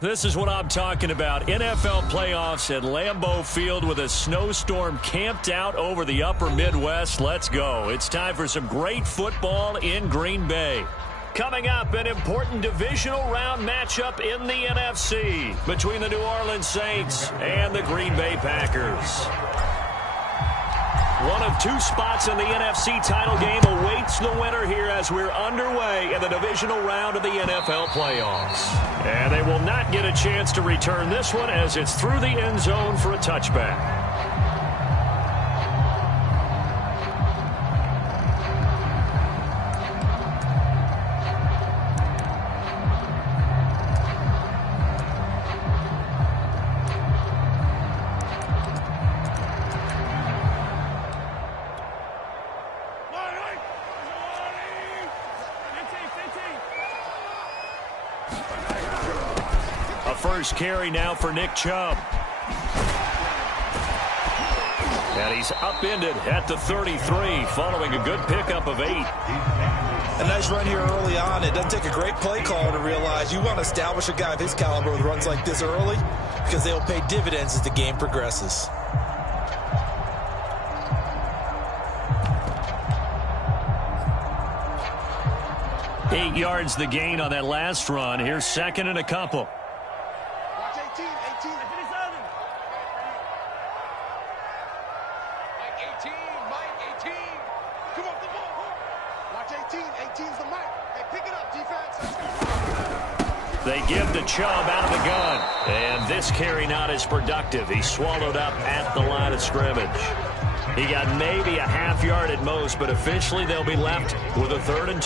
This is what I'm talking about. NFL playoffs at Lambeau Field with a snowstorm camped out over the upper Midwest. Let's go. It's time for some great football in Green Bay. Coming up, an important divisional round matchup in the NFC between the New Orleans Saints and the Green Bay Packers. One of two spots in the NFC title game awaits the winner here as we're underway in the divisional round of the NFL playoffs. And they will not get a chance to return this one as it's through the end zone for a touchback. First carry now for Nick Chubb. And he's upended at the 33 following a good pickup of 8. A nice run here early on. It doesn't take a great play caller to realize you want to establish a guy of his caliber with runs like this early because they'll pay dividends as the game progresses. Eight yards the gain on that last run. Here's second and a couple. They give to Chubb out of the gun. And this carry not as productive. He's swallowed up at the line of scrimmage. He got maybe a half yard at most, but officially they'll be left with a 3rd and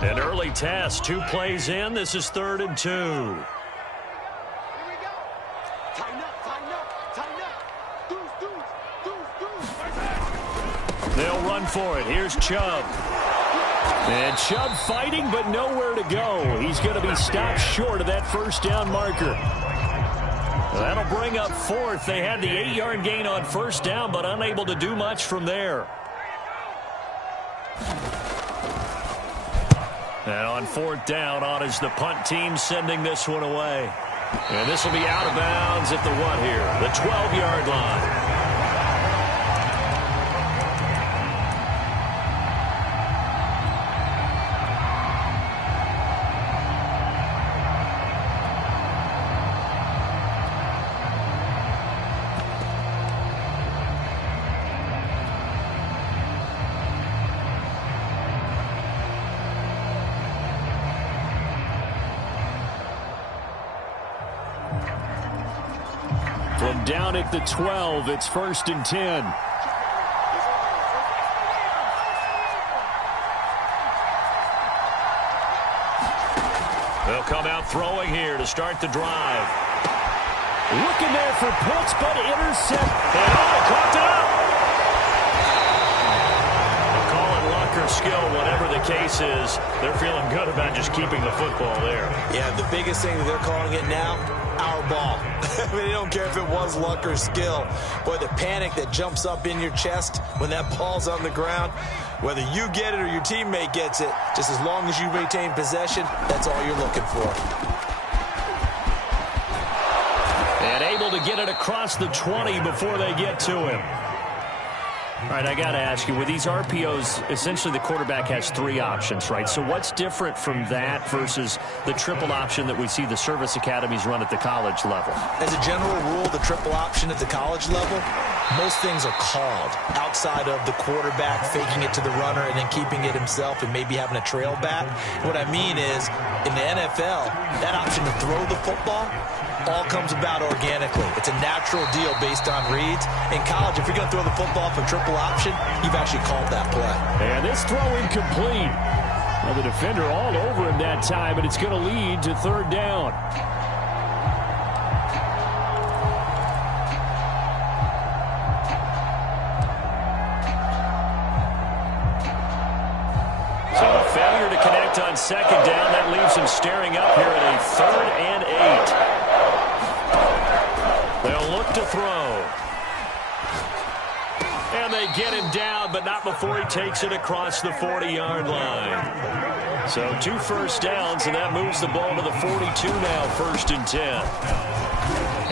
2. An early test. 2 plays in. This is 3rd and 2. They'll run for it. Here's Chubb. And Chubb fighting, but nowhere to go. He's going to be stopped short of that first down marker. That'll bring up 4th. They had the 8-yard gain on first down, but unable to do much from there. And on 4th down, on is the punt team sending this one away. And this will be out of bounds at the what here? The 12-yard line. From down at the 12, it's 1st and 10. They'll come out throwing here to start the drive. Looking there for Pitts, but intercept. And caught it up. Call it luck or skill, whatever the case is. They're feeling good about just keeping the football there. Yeah, the biggest thing that they're calling it now, our ball. I mean, they don't care if it was luck or skill. Boy, the panic that jumps up in your chest when that ball's on the ground, whether you get it or your teammate gets it, just as long as you maintain possession, that's all you're looking for. And able to get it across the 20 before they get to him. All right, I got to ask you, with these RPOs, essentially the quarterback has 3 options, right? So what's different from that versus the triple option that we see the service academies run at the college level? As a general rule, the triple option at the college level, most things are called outside of the quarterback faking it to the runner and then keeping it himself and maybe having a trail back. What I mean is, in the NFL, that option to throw the football all comes about organically. It's a natural deal based on reads. In college, if you're going to throw the football for triple option, you've actually called that play. And this throw incomplete. Well, the defender all over him that time, but it's going to lead to 3rd down. So a failure to connect on 2nd down. That leaves him staring up here at a 3rd and 8. They'll look to throw. And they get him down, but not before he takes it across the 40-yard line. So 2 first downs, and that moves the ball to the 42 now, 1st and 10.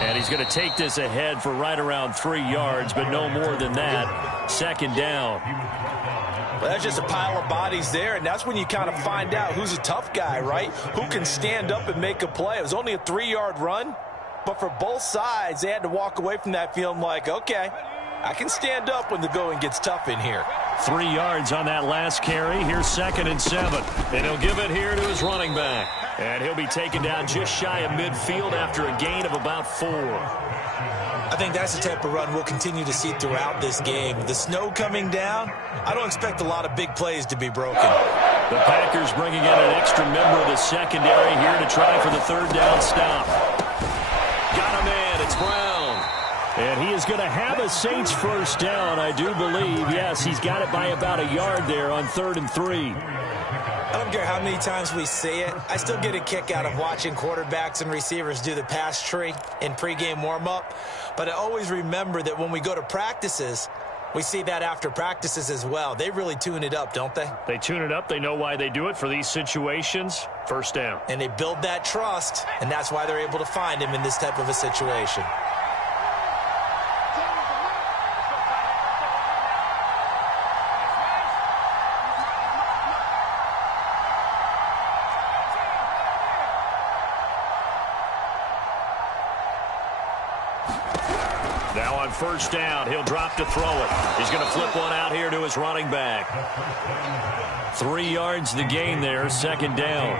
And he's going to take this ahead for right around 3 yards, but no more than that. 2nd down. Well, that's just a pile of bodies there, and that's when you kind of find out who's a tough guy, right? Who can stand up and make a play. It was only a 3-yard run, but for both sides, they had to walk away from that feeling like, okay, I can stand up when the going gets tough in here. 3 yards on that last carry. Here's 2nd and 7. And he'll give it here to his running back. And he'll be taken down just shy of midfield after a gain of about 4. I think that's the type of run we'll continue to see throughout this game. The snow coming down, I don't expect a lot of big plays to be broken. The Packers bringing in an extra member of the secondary here to try for the 3rd down stop. Got him in. It's Brown. And he is going to have a Saints 1st down, I do believe. Yes, he's got it by about a yard there on 3rd and 3. I don't care how many times we see it. I still get a kick out of watching quarterbacks and receivers do the pass tree in pregame warm-up. But I always remember that when we go to practices, we see that after practices as well. They really tune it up, don't they? They tune it up. They know why they do it for these situations. 1st down. And they build that trust, and that's why they're able to find him in this type of a situation. Now on 1st down, he'll drop to throw it. He's going to flip one out here to his running back. 3 yards the gain there, 2nd down.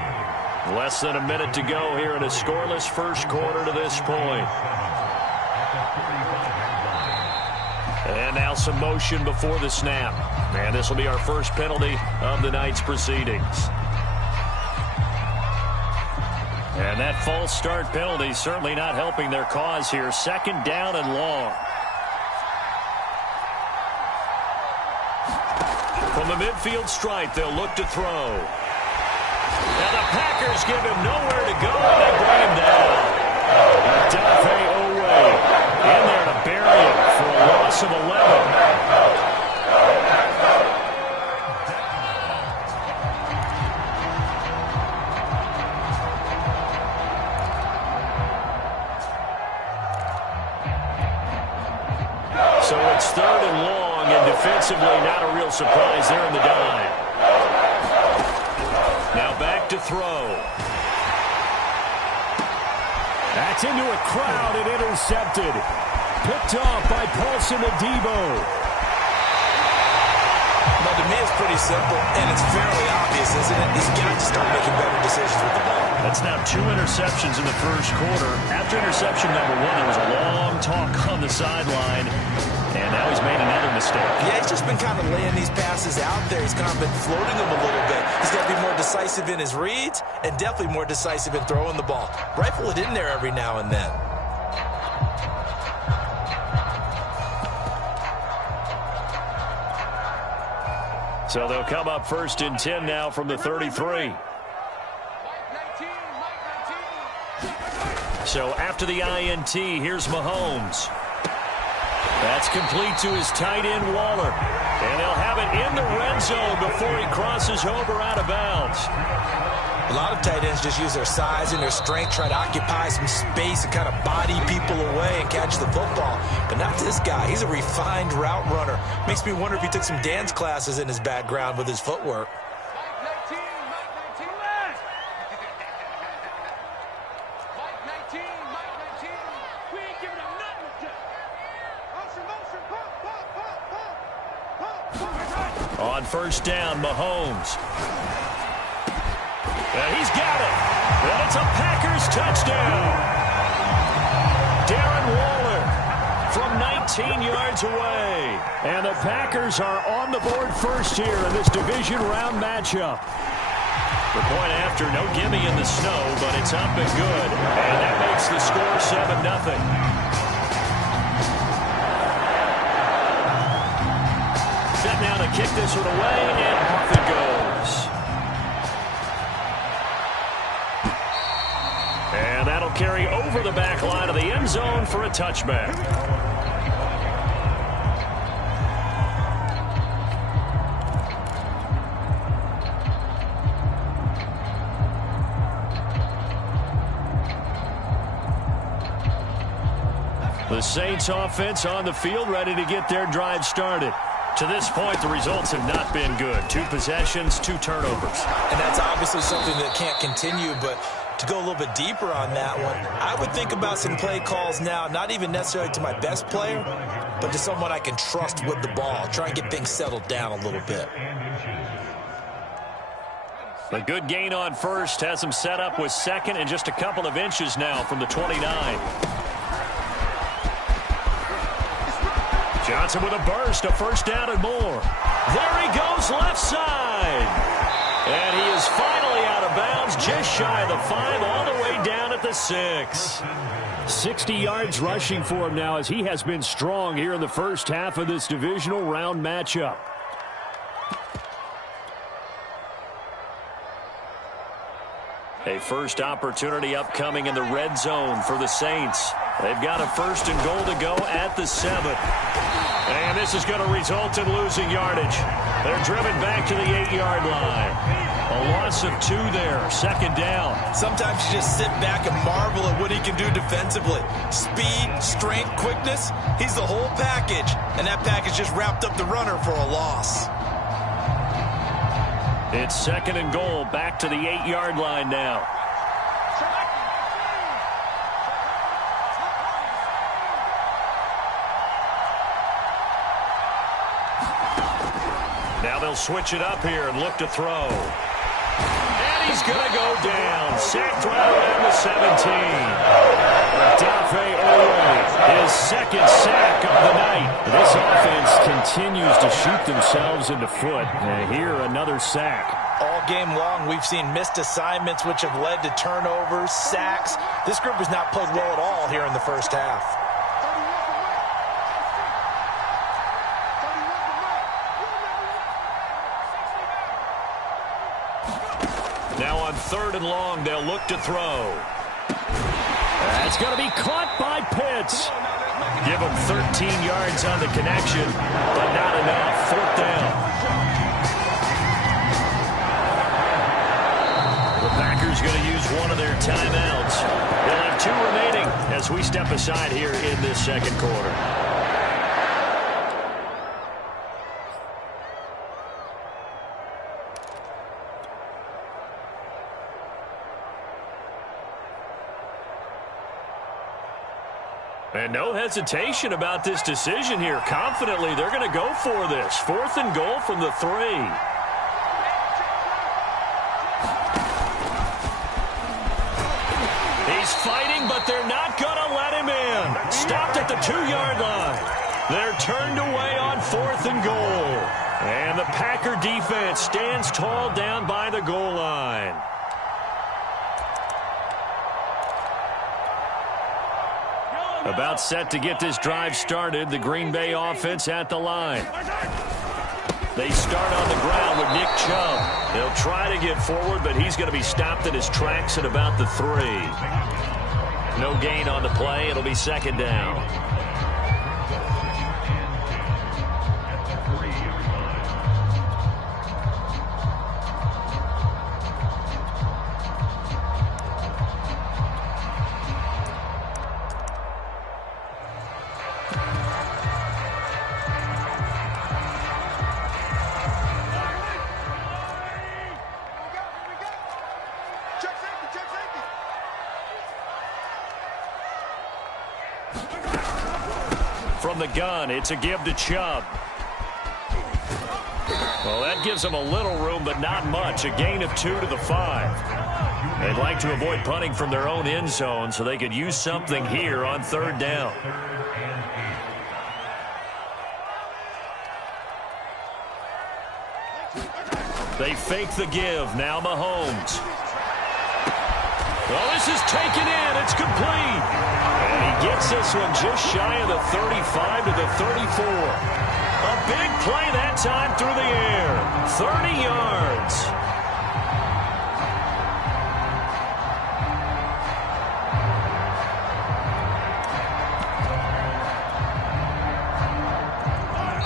Less than a minute to go here in a scoreless first quarter to this point. And now some motion before the snap. And this will be our first penalty of the night's proceedings. And that false start penalty certainly not helping their cause here. 2nd down and long. From the midfield stripe, they'll look to throw. And the Packers give him nowhere to go, and they bring him down. Odafe Oweh in there to bury him for a loss of 11. So it's 3rd and long, and defensively not a real surprise there in the dime. Now back to throw. That's into a crowd and intercepted. Picked off by Paulson Adebo. Well, to me, it's pretty simple, and it's fairly obvious, isn't it? He's got to start making better decisions with the ball. That's now 2 interceptions in the first quarter. After interception number 1, there was a long talk on the sideline, and now he's made another mistake. Yeah, he's just been kind of laying these passes out there. He's kind of been floating them a little bit. He's got to be more decisive in his reads and definitely more decisive in throwing the ball. Rifle it in there every now and then. So they'll come up 1st and 10 now from the 33. So after the INT, here's Mahomes. That's complete to his tight end, Waller. And they'll have it in the red zone before he crosses over out of bounds. A lot of tight ends just use their size and their strength, try to occupy some space and kind of body people away and catch the football. But not this guy. He's a refined route runner. Makes me wonder if he took some dance classes in his background with his footwork. On 1st down, Mahomes. And he's got it. And it's a Packers touchdown. Darren Waller from 19 yards away. And the Packers are on the board first here in this division round matchup. The point after, no gimme in the snow, but it's up and good. And that makes the score 7-0. Set now to kick this one away, and off it goes. And that'll carry over the back line of the end zone for a touchback. The Saints offense on the field, ready to get their drive started. To this point, the results have not been good. 2 possessions, 2 turnovers. And that's obviously something that can't continue, but to go a little bit deeper on that one, I would think about some play calls now, not even necessarily to my best player, but to someone I can trust with the ball. Try and get things settled down a little bit. A good gain on first has him set up with second and just a couple of inches now from the 29. Johnson with a burst, a first down and more. There he goes, left side. And he is finally out of bounds, just shy of the 5, all the way down at the 6. 60 yards rushing for him now as he has been strong here in the first half of this divisional round matchup. A first opportunity upcoming in the red zone for the Saints. They've got a first and goal to go at the 7. And this is going to result in losing yardage. They're driven back to the 8-yard line. A loss of 2 there, second down. Sometimes you just sit back and marvel at what he can do defensively. Speed, strength, quickness, he's the whole package. And that package just wrapped up the runner for a loss. It's second and goal, back to the 8-yard line now. Now they'll switch it up here and look to throw. And he's going to go down. Sacked right around the 17. Odafe Oweh, his second sack of the night. This offense continues to shoot themselves in the foot. And here, another sack. All game long, we've seen missed assignments, which have led to turnovers, sacks. This group has not played well at all here in the first half. Now on third and long, they'll look to throw. That's going to be caught by Pitts. Give him 13 yards on the connection, but not enough. Fourth down. The Packers going to use one of their timeouts. They'll have 2 remaining as we step aside here in this second quarter. And no hesitation about this decision here. Confidently, they're going to go for this. Fourth and goal from the 3. He's fighting, but they're not going to let him in. Stopped at the 2-yard line. They're turned away on fourth and goal. And the Packer defense stands tall down by the goal line. About set to get this drive started, the Green Bay offense at the line. They start on the ground with Nick Chubb. They'll try to get forward, but he's going to be stopped in his tracks at about the 3. No gain on the play. It'll be second down. From the gun, it's a give to Chubb. Well, that gives them a little room, but not much. A gain of 2 to the 5. They'd like to avoid punting from their own end zone so they could use something here on third down. They fake the give. Now Mahomes. Well, this is taken in. It's complete. And he gets this one just shy of the 35 to the 34. A big play that time through the air. 30 yards.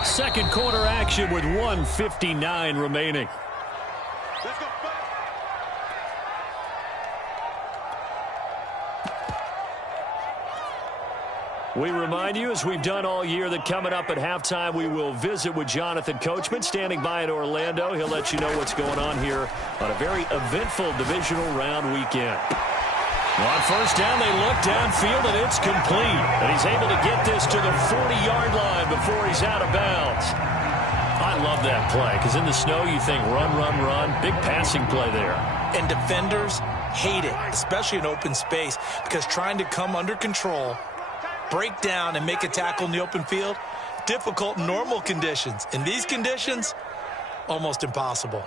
Second quarter action with 1:59 remaining. We remind you, as we've done all year, that coming up at halftime, we will visit with Jonathan Coachman, standing by in Orlando. He'll let you know what's going on here on a very eventful divisional round weekend. On first down, they look downfield, and it's complete. And he's able to get this to the 40-yard line before he's out of bounds. I love that play, because in the snow, you think run, run, run. Big passing play there. And defenders hate it, especially in open space, because trying to come under control, break down, and make a tackle in the open field, difficult in normal conditions. In these conditions, almost impossible.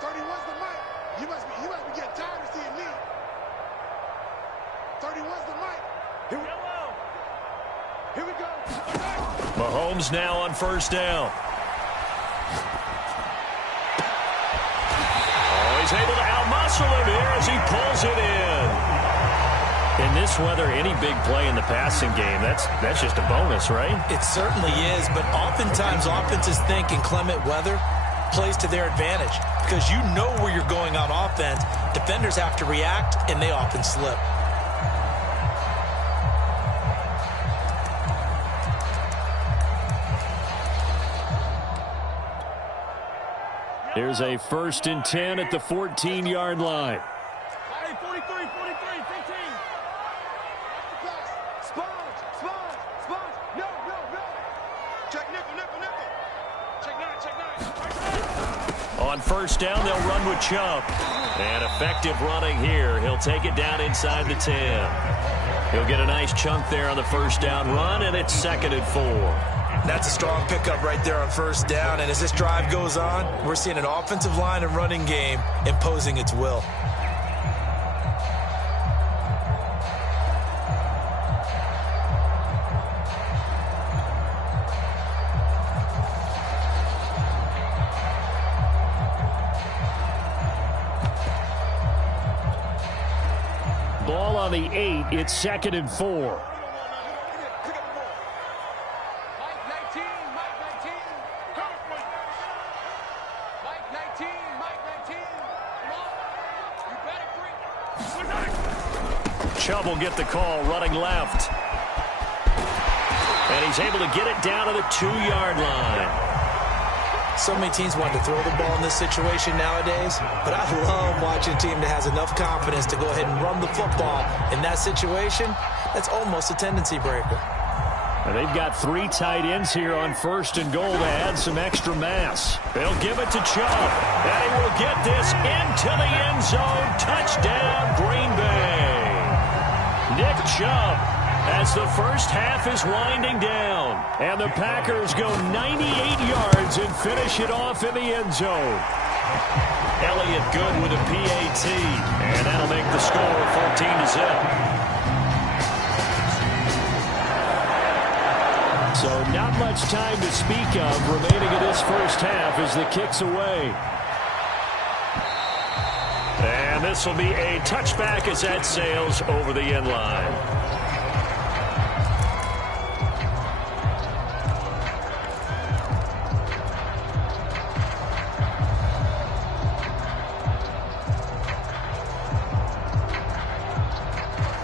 31's the mic. You must be getting tired of seeing me. 31's the mic. Here we go. Mahomes now on first down. Oh, he's able to outmuscle him here as he pulls it in. In this weather, any big play in the passing game, that's just a bonus, right? It certainly is, but oftentimes offenses think in clement weather plays to their advantage because you know where you're going on offense. Defenders have to react, and they often slip. Here's a 1st and 10 at the 14-yard line. 43, 15. Sponge. No. Check nickel. Check nine. On first down, they'll run with Chubb. And effective running here. He'll take it down inside the 10. He'll get a nice chunk there on the first down run, and it's 2nd and 4. That's a strong pickup right there on first down, and as this drive goes on, we're seeing an offensive line and running game imposing its will. Ball on the 8, it's 2nd and 4. Chubb will get the call, running left. And he's able to get it down to the 2-yard line. So many teams want to throw the ball in this situation nowadays, but I love watching a team that has enough confidence to go ahead and run the football. In that situation, that's almost a tendency breaker. And they've got 3 tight ends here on 1st and goal to add some extra mass. They'll give it to Chubb, and he will get this into the end zone. Touchdown, Green Bay. Nick Chubb, as the first half is winding down, and the Packers go 98 yards and finish it off in the end zone. Elliott Good with a PAT, and that'll make the score 14-0. So not much time to speak of remaining in this first half as the kick's away. And this will be a touchback as that sails over the end line.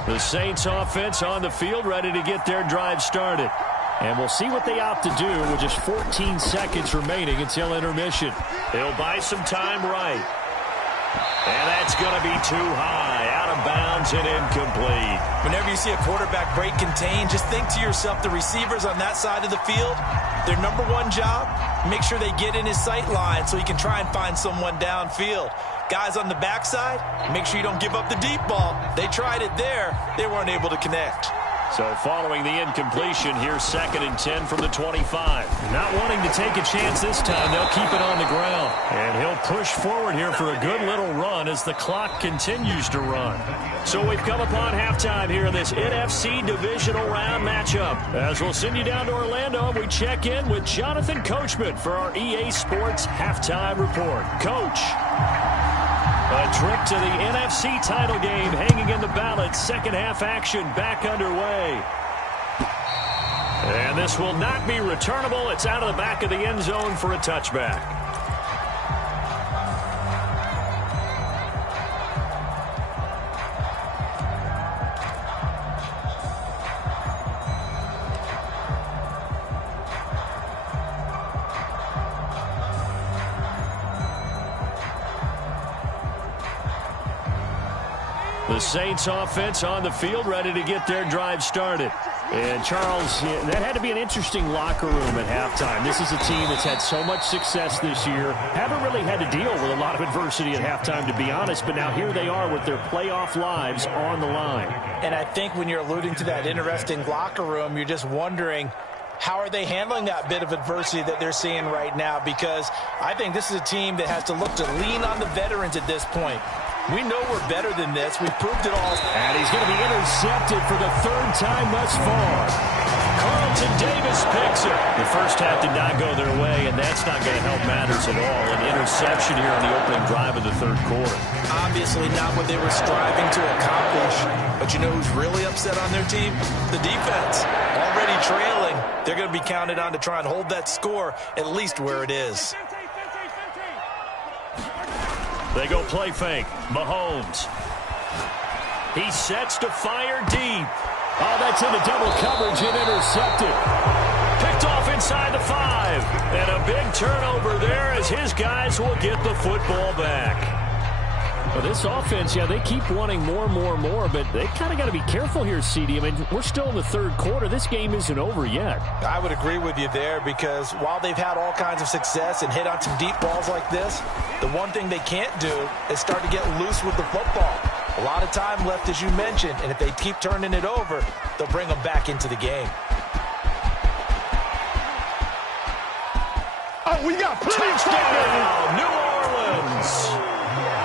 The Saints offense on the field, ready to get their drive started. And we'll see what they opt to do with just 14 seconds remaining until intermission. They'll buy some time right. And that's going to be too high, out of bounds and incomplete. Whenever you see a quarterback break contain, just think to yourself, the receivers on that side of the field, their number one job, make sure they get in his sight line so he can try and find someone downfield. Guys on the backside, make sure you don't give up the deep ball. They tried it there. They weren't able to connect. So following the incompletion, here's 2nd and 10 from the 25. Not wanting to take a chance this time, they'll keep it on the ground. And he'll push forward here for a good little run as the clock continues to run. So we've come upon halftime here in this NFC divisional round matchup. As we'll send you down to Orlando, we check in with Jonathan Coachman for our EA Sports Halftime Report. Coach. A trip to the NFC title game hanging in the balance. Second half action back underway. And this will not be returnable. It's out of the back of the end zone for a touchback. The Saints offense on the field, ready to get their drive started. And, Charles, that had to be an interesting locker room at halftime. This is a team that's had so much success this year. Haven't really had to deal with a lot of adversity at halftime, to be honest. But now here they are with their playoff lives on the line. And I think when you're alluding to that interesting locker room, you're just wondering, how are they handling that bit of adversity that they're seeing right now? Because I think this is a team that has to look to lean on the veterans at this point. We know we're better than this. We've proved it all. And he's going to be intercepted for the third time thus far. Carlton Davis picks it. The first half did not go their way, and that's not going to help matters at all. An interception here on the opening drive of the third quarter. Obviously not what they were striving to accomplish. But you know who's really upset on their team? The defense. Already trailing. They're going to be counted on to try and hold that score at least where it is. They go play fake. Mahomes. He sets to fire deep. Oh, that's into double coverage and intercepted. Picked off inside the 5. And a big turnover there as his guys will get the football back. Well, this offense, yeah, they keep wanting more, but they kind of got to be careful here, CD. I mean, we're still in the third quarter. This game isn't over yet. I would agree with you there because while they've had all kinds of success and hit on some deep balls like this, the one thing they can't do is start to get loose with the football. A lot of time left, as you mentioned, and if they keep turning it over, they'll bring them back into the game. Oh, we got plenty of touchdown, New Orleans.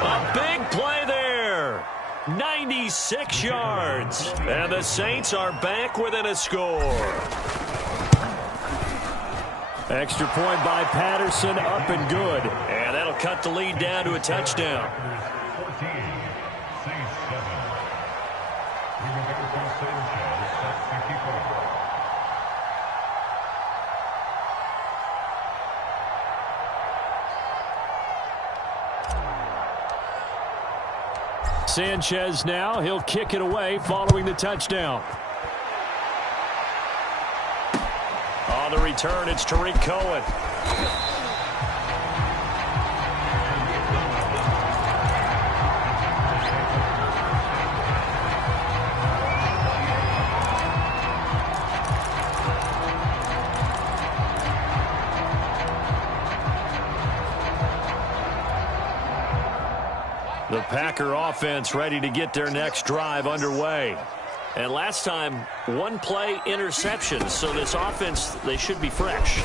A big play there. 96 yards. And the Saints are back within a score. Extra point by Patterson, up and good. And that'll cut the lead down to a touchdown. 14, Saints 7. Sanchez now, he'll kick it away following the touchdown. On the return, it's Tariq Cohen. The Packer offense ready to get their next drive underway. And last time, one play interception. So this offense, they should be fresh.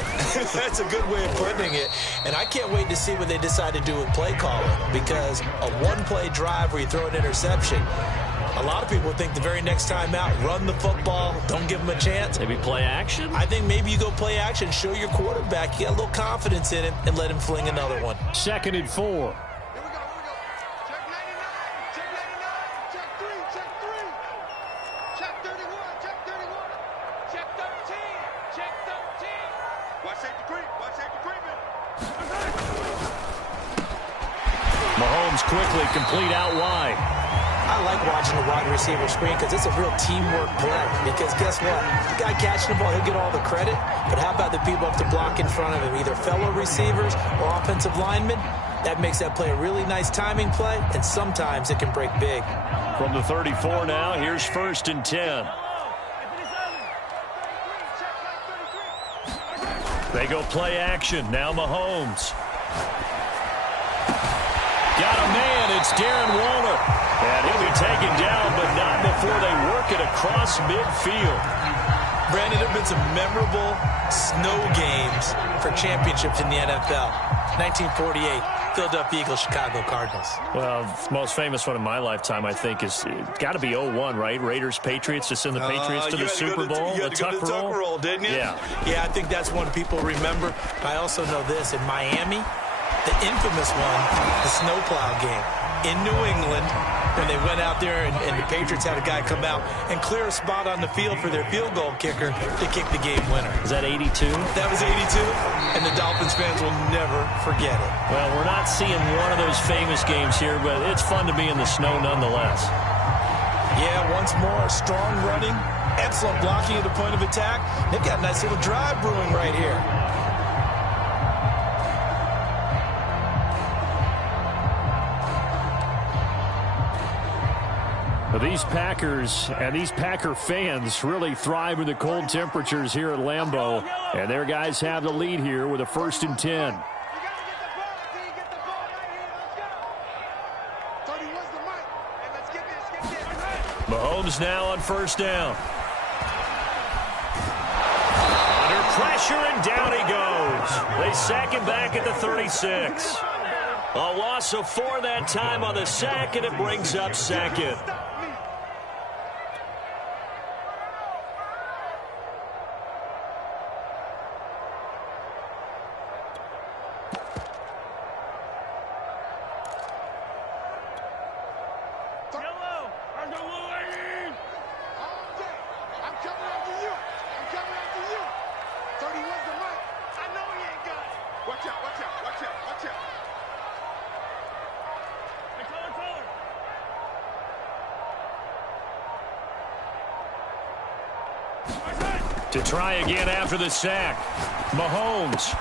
That's a good way of putting it. And I can't wait to see what they decide to do with play calling. Because a one-play drive where you throw an interception, a lot of people think the very next time out, run the football, don't give them a chance. Maybe play action? I think maybe you go play action, show your quarterback you got a little confidence in him, and let him fling another one. 2nd and 4. Mahomes quickly complete out wide. I like watching the wide receiver screen because it's a real teamwork play. Because guess what? The guy catching the ball, he'll get all the credit. But how about the people up to block in front of him, either fellow receivers or offensive linemen? That makes that play a really nice timing play, and sometimes it can break big. From the 34 now, here's 1st and 10. They go play action. Now Mahomes. Got a man. It's Darren Waller. And he'll be taken down, but not before they work it across midfield. Brandon, there have been some memorable snow games for championships in the NFL. 1948, Philadelphia Eagles, Chicago Cardinals. Well, the most famous one in my lifetime, I think, is got to be 01, right? Raiders, Patriots, to send the Patriots to the Super Bowl. You had to go to the Tuck roll, didn't you? Yeah. Yeah, I think that's one people remember. I also know this. In Miami, the infamous one, the snowplow game. In New England, when they went out there and the Patriots had a guy come out and clear a spot on the field for their field goal kicker to kick the game winner. Is that 82? That was 82, and the Dolphins fans will never forget it. Well, we're not seeing one of those famous games here, but it's fun to be in the snow nonetheless. Yeah, once more, strong running, excellent blocking at the point of attack. They've got a nice little drive brewing right here. These Packers and these Packer fans really thrive in the cold temperatures here at Lambeau. And their guys have the lead here with a 1st and 10. Mahomes now on 1st down. Under pressure, and down he goes. They sack him back at the 36. A loss of 4 that time on the sack, and it brings up 2nd. To try again after the sack, Mahomes.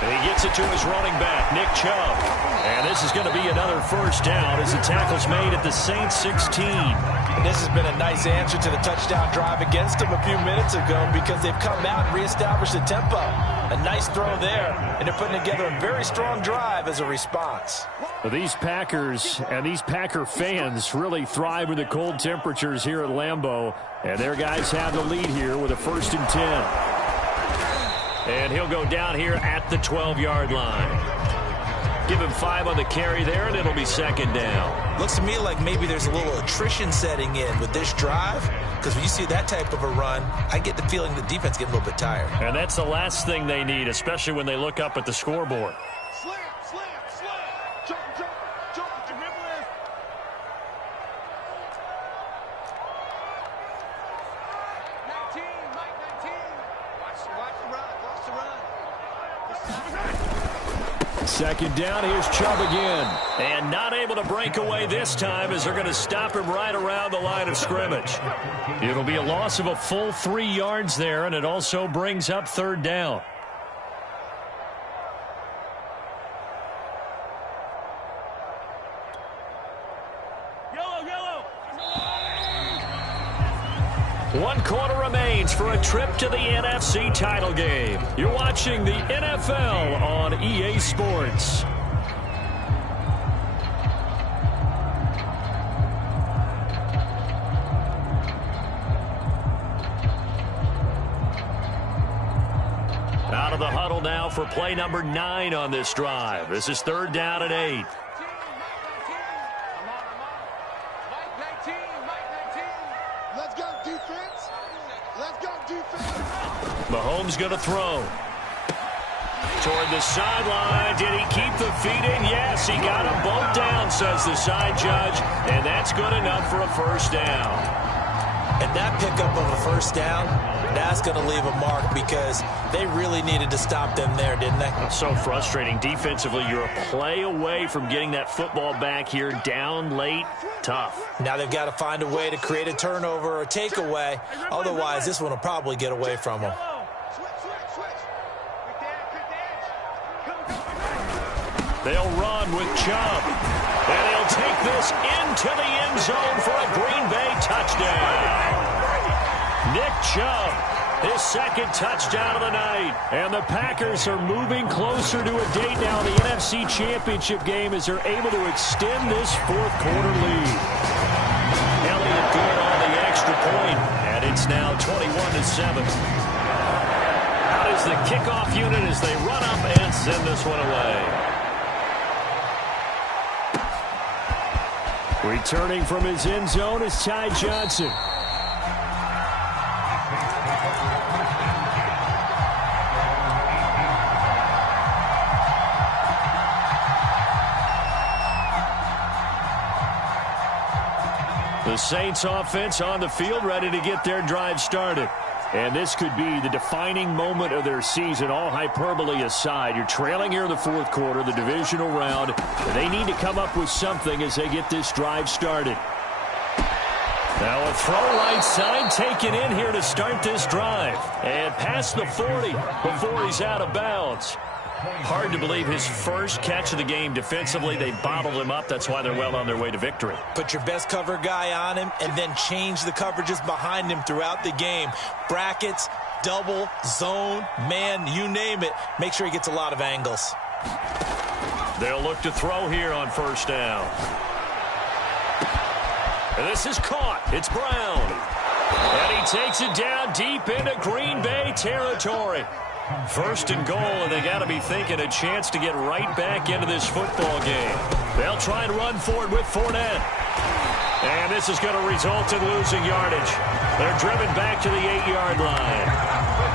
And he gets it to his running back, Nick Chubb. And this is going to be another 1st down as the tackle's made at the Saints 16. And this has been a nice answer to the touchdown drive against them a few minutes ago because they've come out and reestablished the tempo. A nice throw there, and they're putting together a very strong drive as a response. These Packers and these Packer fans really thrive in the cold temperatures here at Lambeau. And their guys have the lead here with a 1st and 10. And he'll go down here at the 12-yard line. Give him 5 on the carry there, and it'll be 2nd down. Looks to me like maybe there's a little attrition setting in with this drive, because when you see that type of a run, I get the feeling the defense getting a little bit tired. And that's the last thing they need, especially when they look up at the scoreboard. Slam, slam, slam. Jump, jump, jump, dribble in. Mike 19. Watch the run, watch the run. 2nd down, here's Chubb again. And not able to break away this time as they're going to stop him right around the line of scrimmage. It'll be a loss of a full 3 yards there, and it also brings up 3rd down. Yellow. 1 quarter remains for a trip to the NFC title game. You're watching the NFL on EA Sports. Out of the huddle now for play number 9 on this drive. This is 3rd down and 8. Mahomes going to throw. Toward the sideline. Did he keep the feet in? Yes, he got them both down, says the side judge. And that's good enough for a 1st down. And that pickup of a 1st down, that's going to leave a mark because they really needed to stop them there, didn't they? So frustrating. Defensively, you're a play away from getting that football back here down late. Tough. Now they've got to find a way to create a turnover or takeaway. Otherwise, this one will probably get away from them. They'll run with Chubb. And he'll take this into the end zone for a Green Bay touchdown. Nick Chubb, his 2nd touchdown of the night. And the Packers are moving closer to a date now in the NFC Championship game as they're able to extend this 4th quarter lead. Elliott good on the extra point, and it's now 21-7. Out is the kickoff unit as they run up and send this one away. Returning from his end zone is Ty Johnson. The Saints offense on the field ready to get their drive started. And this could be the defining moment of their season, all hyperbole aside. You're trailing here in the 4th quarter, the divisional round. They need to come up with something as they get this drive started. Now a throw right side taken in here to start this drive. And past the 40 before he's out of bounds. Hard to believe his first catch of the game defensively. They bottled him up. That's why they're well on their way to victory. Put your best cover guy on him and then change the coverages behind him throughout the game. Brackets, double, zone, man, you name it. Make sure he gets a lot of angles. They'll look to throw here on first down. And this is caught. It's Brown. And he takes it down deep into Green Bay territory. First and goal, and they got to be thinking a chance to get right back into this football game. They'll try and run for it with Fournette. And this is going to result in losing yardage. They're driven back to the 8-yard line.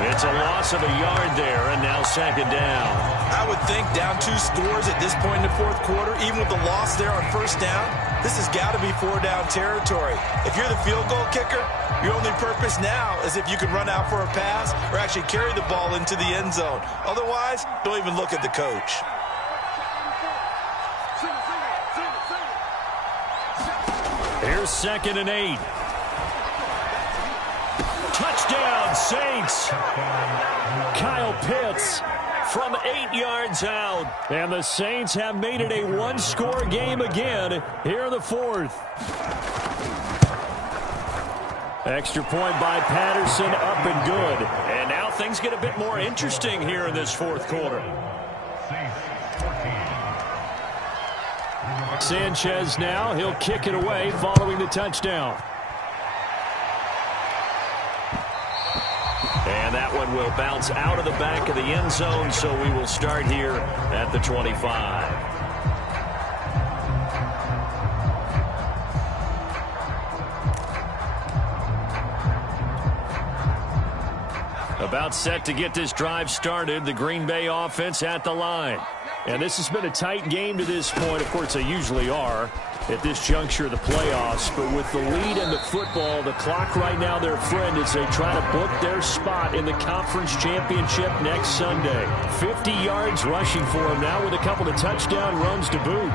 It's a loss of a yard there, and now second down. I would think down 2 scores at this point in the fourth quarter, even with the loss there on first down, this has got to be 4-down territory. If you're the field goal kicker, your only purpose now is if you can run out for a pass or actually carry the ball into the end zone. Otherwise, don't even look at the coach. Here's 2nd and 8. Touchdown, Saints. Kyle Pitts from 8 yards out. And the Saints have made it a one-score game again here in the fourth. Extra point by Patterson, up and good. And now things get a bit more interesting here in this fourth quarter. Sanchez now, he'll kick it away following the touchdown. And that one will bounce out of the back of the end zone, so we will start here at the 25. About set to get this drive started, the Green Bay offense at the line. And this has been a tight game to this point. Of course, they usually are at this juncture of the playoffs. But with the lead in the football, the clock right now their friend as they try to book their spot in the conference championship next Sunday. 50 yards rushing for them now with a couple of touchdown runs to boot.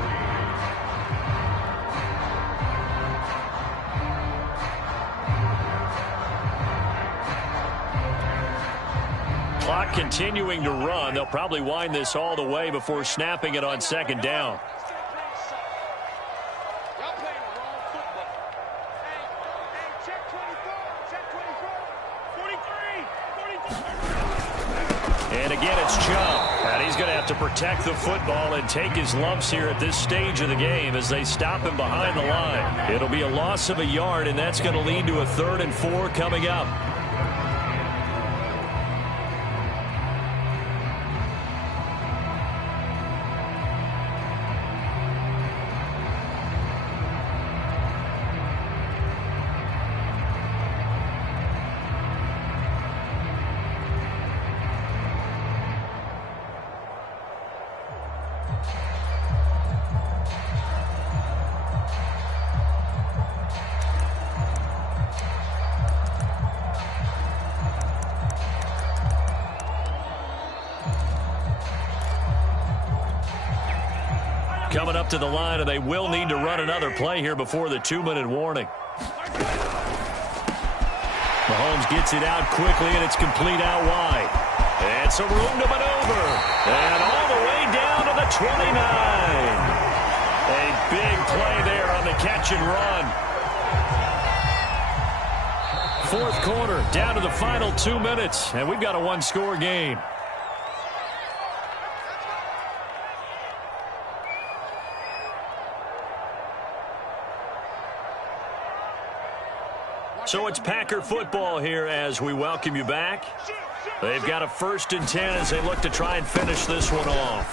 Clock continuing to run. They'll probably wind this all the way before snapping it on second down. And again, it's Chubb. And he's going to have to protect the football and take his lumps here at this stage of the game as they stop him behind the line. It'll be a loss of a yard, and that's going to lead to a 3rd and 4 coming up. Coming up to the line, and they will need to run another play here before the 2-minute warning. Mahomes gets it out quickly, and it's complete out wide. And some room to maneuver. And all the way down to the 29. A big play there on the catch and run. Fourth quarter, down to the final 2 minutes, and we've got a one-score game. So it's Packer football here as we welcome you back. They've got a 1st and 10 as they look to try and finish this one off.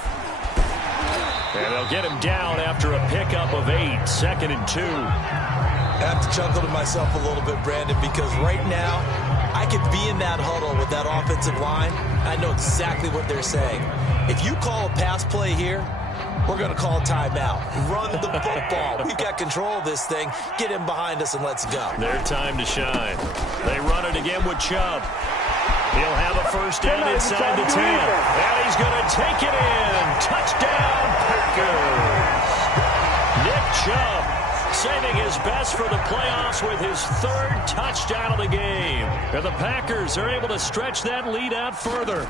And they'll get him down after a pickup of 8, 2nd and 2. I have to chuckle to myself a little bit, Brandon, because right now I could be in that huddle with that offensive line. I know exactly what they're saying. If you call a pass play here, we're going to call a timeout. Run the football. We've got control of this thing. Get him behind us and let's go. Their time to shine. They run it again with Chubb. He'll have a 1st down inside the 10. And he's going to take it in. Touchdown, Packers. Nick Chubb saving his best for the playoffs with his 3rd touchdown of the game. And the Packers are able to stretch that lead out further.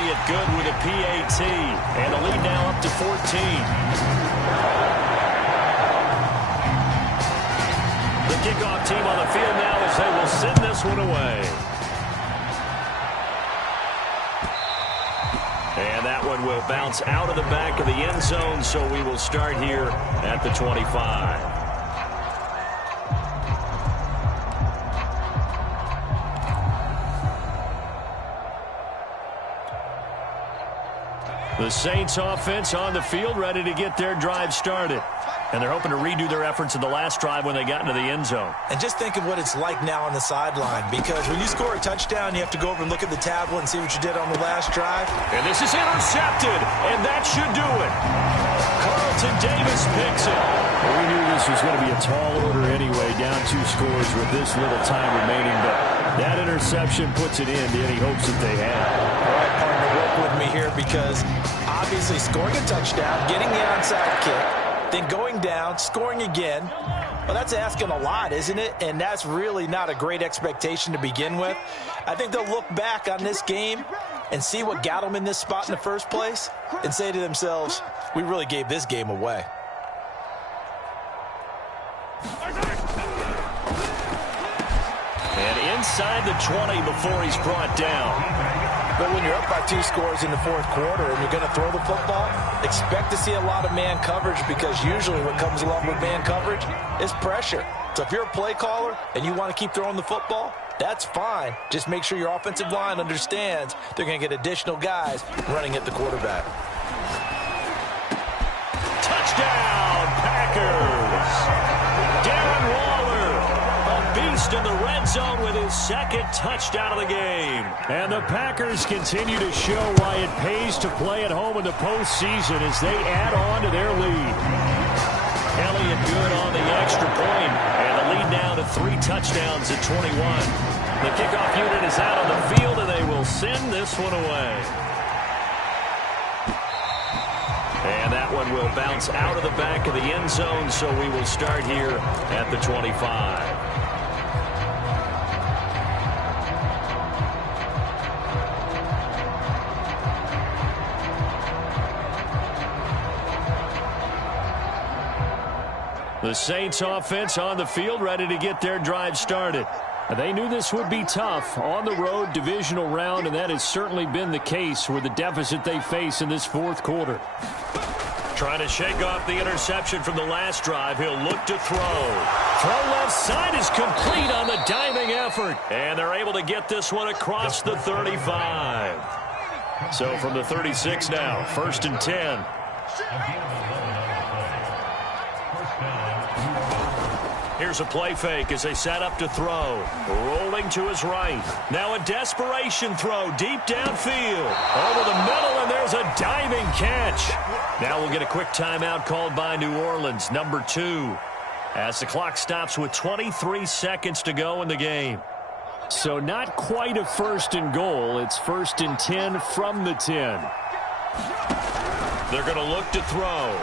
Elliott Good with a PAT. And the lead now up to 14. The kickoff team on the field now as they will send this one away. And that one will bounce out of the back of the end zone, so we will start here at the 25. The Saints offense on the field, ready to get their drive started. And they're hoping to redo their efforts in the last drive when they got into the end zone. And just think of what it's like now on the sideline, because when you score a touchdown, you have to go over and look at the tablet and see what you did on the last drive. And this is intercepted, and that should do it. Carlton Davis picks it. Well, we knew this was going to be a tall order anyway, down 2 scores with this little time remaining, but that interception puts it in to any hopes that they had. All right, partner, work with me here, because obviously scoring a touchdown, getting the onside kick, then going down, scoring again. Well, that's asking a lot, isn't it? And that's really not a great expectation to begin with. I think they'll look back on this game and see what got them in this spot in the first place and say to themselves, we really gave this game away. And inside the 20 before he's brought down. But when you're up by 2 scores in the fourth quarter and you're going to throw the football, expect to see a lot of man coverage, because usually what comes along with man coverage is pressure. So if you're a play caller and you want to keep throwing the football, that's fine. Just make sure your offensive line understands they're going to get additional guys running at the quarterback. Touchdown, Packers! Darren Waller, a beast in the red zone with his second touchdown of the game. And the Packers continue to show why it pays to play at home in the postseason as they add on to their lead. Elliott Good on the extra point, and the lead now to 3 touchdowns at 21. The kickoff unit is out on the field, and they will send this one away. And that one will bounce out of the back of the end zone, so we will start here at the 25. The Saints offense on the field, ready to get their drive started. They knew this would be tough on the road, divisional round, and that has certainly been the case with the deficit they face in this fourth quarter. Trying to shake off the interception from the last drive. He'll look to throw. Throw left side is complete on the diving effort. And they're able to get this one across the 35. So from the 36 now, 1st and 10. Here's a play fake as they set up to throw. Rolling to his right. Now a desperation throw deep downfield. Over the middle, and there's a diving catch. Now we'll get a quick timeout called by New Orleans, number 2, as the clock stops with 23 seconds to go in the game. So not quite a 1st and goal. It's 1st and 10 from the 10. They're going to look to throw.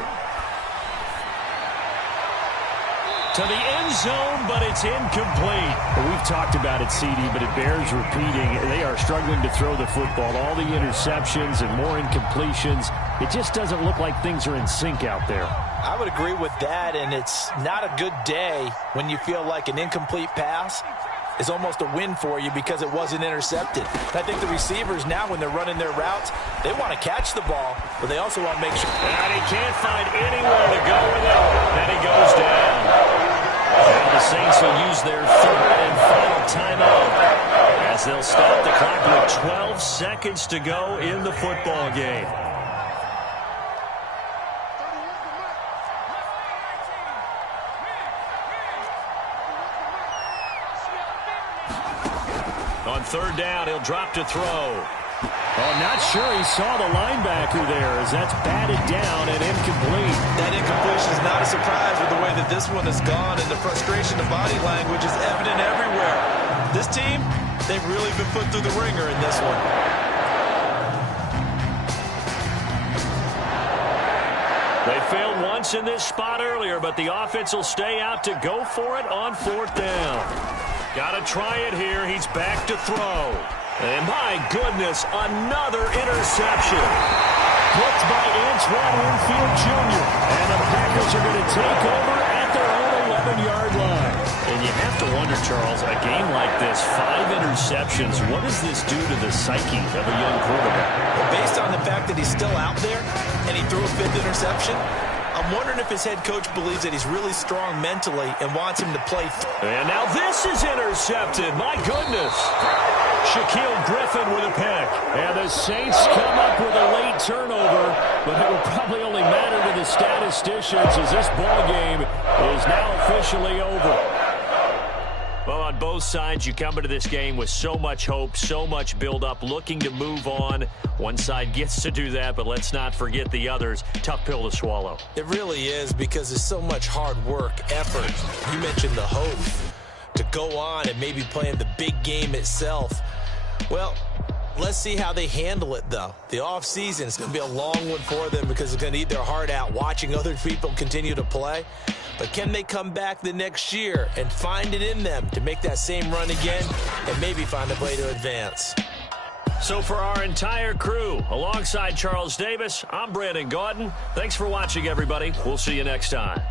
To the end zone, but it's incomplete. Well, we've talked about it, CD, but it bears repeating. They are struggling to throw the football. All the interceptions and more incompletions. It just doesn't look like things are in sync out there. I would agree with that, and it's not a good day when you feel like an incomplete pass is almost a win for you because it wasn't intercepted. I think the receivers now, when they're running their routes, they want to catch the ball, but they also want to make sure. And he can't find anywhere to go with it. And he goes down. Now the Saints will use their 3rd and final timeout as they'll stop the clock with 12 seconds to go in the football game. On 3rd down, he'll drop to throw. Oh, not sure he saw the linebacker there as that's batted down and incomplete. That incompletion is not a surprise with the way that this one has gone, and the frustration of body language is evident everywhere. This team, they've really been put through the ringer in this one. They failed once in this spot earlier, but the offense will stay out to go for it on 4th down. Got to try it here. He's back to throw. And my goodness, another interception. Blocked by Antoine Winfield Jr. And the Packers are going to take over at their own 11-yard line. And you have to wonder, Charles, a game like this, 5 interceptions, what does this do to the psyche of a young quarterback? Well, based on the fact that he's still out there and he threw a 5th interception, I'm wondering if his head coach believes that he's really strong mentally and wants him to play. And now this is intercepted. My goodness. Shaquille Griffin with a pick. And the Saints come up with a late turnover, but it will probably only matter to the statisticians as this ball game is now officially over. Well, on both sides, you come into this game with so much hope, so much build-up, looking to move on. One side gets to do that, but let's not forget the others. Tough pill to swallow. It really is, because there's so much hard work, effort. You mentioned the hope to go on and maybe play in the big game itself. Well, let's see how they handle it, though. The offseason is going to be a long one for them because it's going to eat their heart out watching other people continue to play. But can they come back the next year and find it in them to make that same run again and maybe find a way to advance? So for our entire crew, alongside Charles Davis, I'm Brandon Gaudin. Thanks for watching, everybody. We'll see you next time.